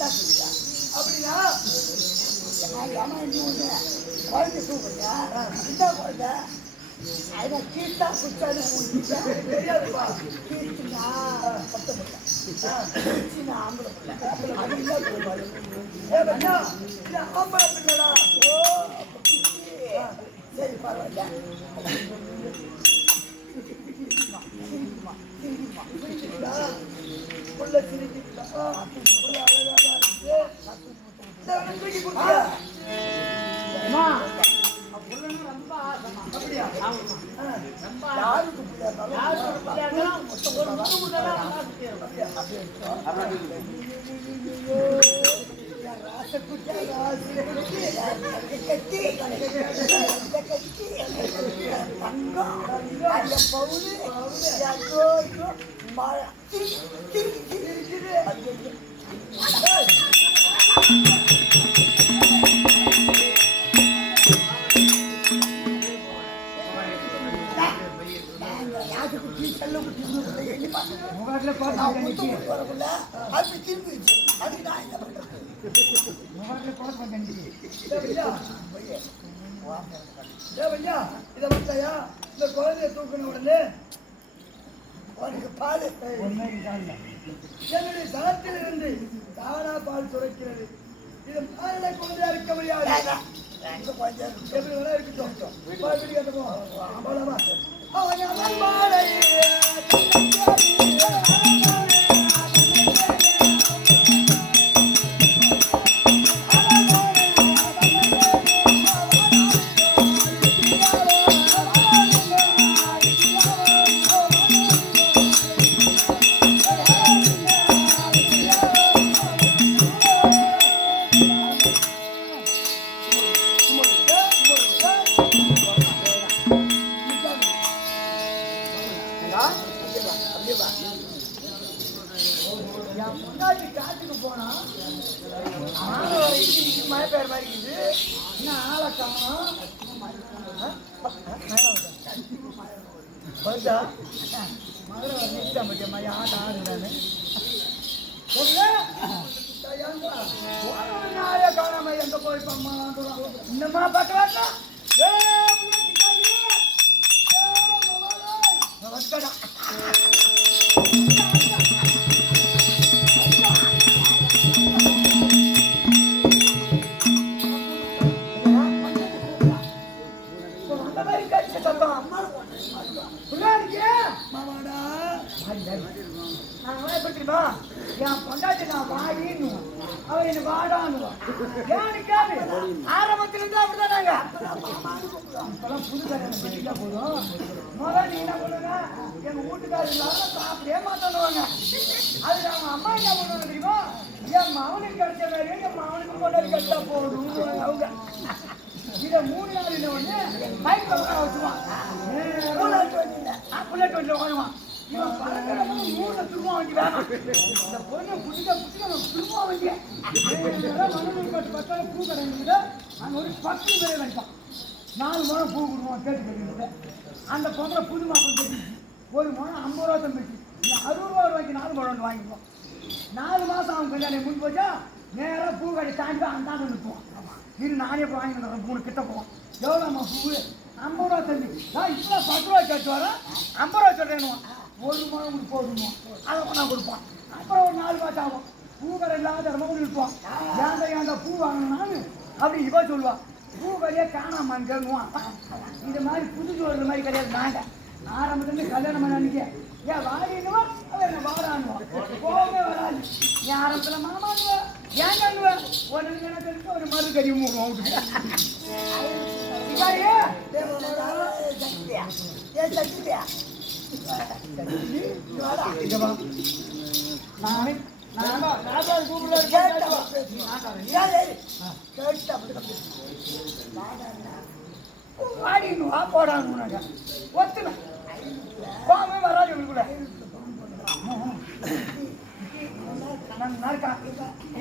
அப்படின்னா குழந்தை தூக்குறியா இந்த குழந்தை அதான் கீழ்த்தா குச்சானு தெரியாதுப்பா. கீழ்த்தினா பத்த முடியல கீழ்த்தினா ஆம்பளை பிள்ளை ஆம்பளை பிள்ளைடா. ஓ சரி பரவாயில்ல. புள்ள சிரிக்கிட்டா புள்ள அழகாதான் இருக்கு. தூக்கி கொடுத்தா ரொம்ப ஆசைமா. அப்படியா? யாருக்கு இந்த குழந்தைய தூக்கின உடனே உனக்கு பால் என்னுடைய தளத்தில் இருந்து தானா பால் சுரக்கிறது. இது பால குழந்தையா இருக்க முடியாது. எப்படி வேணா இருக்கட்டும். காட்டுக்கு போனா மழை பெய்ற மாதிரி இருக்குது. இன்னும் ஆளை காணும். மதுரை நிச்சயம் பற்றிய மாதிரி ஆட்ட ஆடுறான்னு காணாம எங்க போய் இன்னமா பார்க்கலாம்டா. என் பொண்டாட்டி நான் வாடின்னு அவர் என்ன வாடான்னு ஆரம்பத்துல இருந்து அப்படிதான் நாங்க இப்பெல்லாம் புது கல்யாணம் பண்ணிட்டா போதும். முதல்ல நீ என்ன பண்ணுங்க எங்க வீட்டுக்காரர் இல்லாம சாப்பிடவே மாட்டாங்க. அதுக்கு அவங்க அம்மா என்ன பண்ணுவாங்க தெரியுமா? என் மகனுக்கு கிடைச்ச வேலையை என் மகனுக்கு பொண்டாட்டி கிடைச்சா போதும் அவங்க. இதை 3 நாள் என்ன ஒண்ணு பைக் வச்சுவான். புல்லட் வண்டியில வாங்குவான். இவன் பழக்கிற 3 திரும்ப வண்டி வேணாம். இந்த பொண்ணு புடிக்க திரும்ப வண்டி மனநூல் பக்கம் பூ கடைங்க அங்கே ஒரு 10 பேர் வைப்பான். 4 முழம் பூ கொடுவோம் கேட்டு கேட்டு. அந்த பொண்ணை புது மாப்பம் தெரிஞ்சு ஒரு முழம் 50 ரூபா தம்பிச்சு 60 ரூபாய்க்கு 4 முழம் வாங்கிக்குவோம். 4 மாதம் அவன் கல்யாணம் முன் போச்சா நேராக பூ கடை தாண்டி அந்தாண்டு நிறுத்துவான். இது நானே போய் வாங்கி வந்துடுறேன். 3 கிட்ட போவோம். எவ்வளோம்மா பூ? 50 ரூபா தம்பி. நான் இப்போ 10 ரூபா கேட்டு வரேன். 50 ரூபா சொல்கிறேன். ஒரு முழம் உங்களுக்கு போடணும். அதை நான் கொடுப்பான். அப்புறம் ஒரு 4 மாதம் ஆகும். பூ கடை இல்லாத ரொம்ப இருப்பான். ஏன்டா பூ வாங்கணும்னான்னு அப்படி இவ சொல்லுவான். பூ கடையே காணாமான்னு கேட்குவான். இந்த மாதிரி புதுசு வர்ற மாதிரி கிடையாது. நாங்கள் ஆரம்பத்துலேருந்து கல்யாணம் பண்ண அன்னைக்கு ஏன் வாடினுவா அவன் என்ன வாடானுவான். போகவே வராது. என் ஆரம்பத்தில் மாமானுவேன் ஏன் கண்ணுவேன். ஒரு என்ன தெரிஞ்சு ஒரு மறு கறி மூணு வாடினுவா போடான்னு ஒத்துன கோமே வராது இவங்க கூட. நல்லா இருக்கா?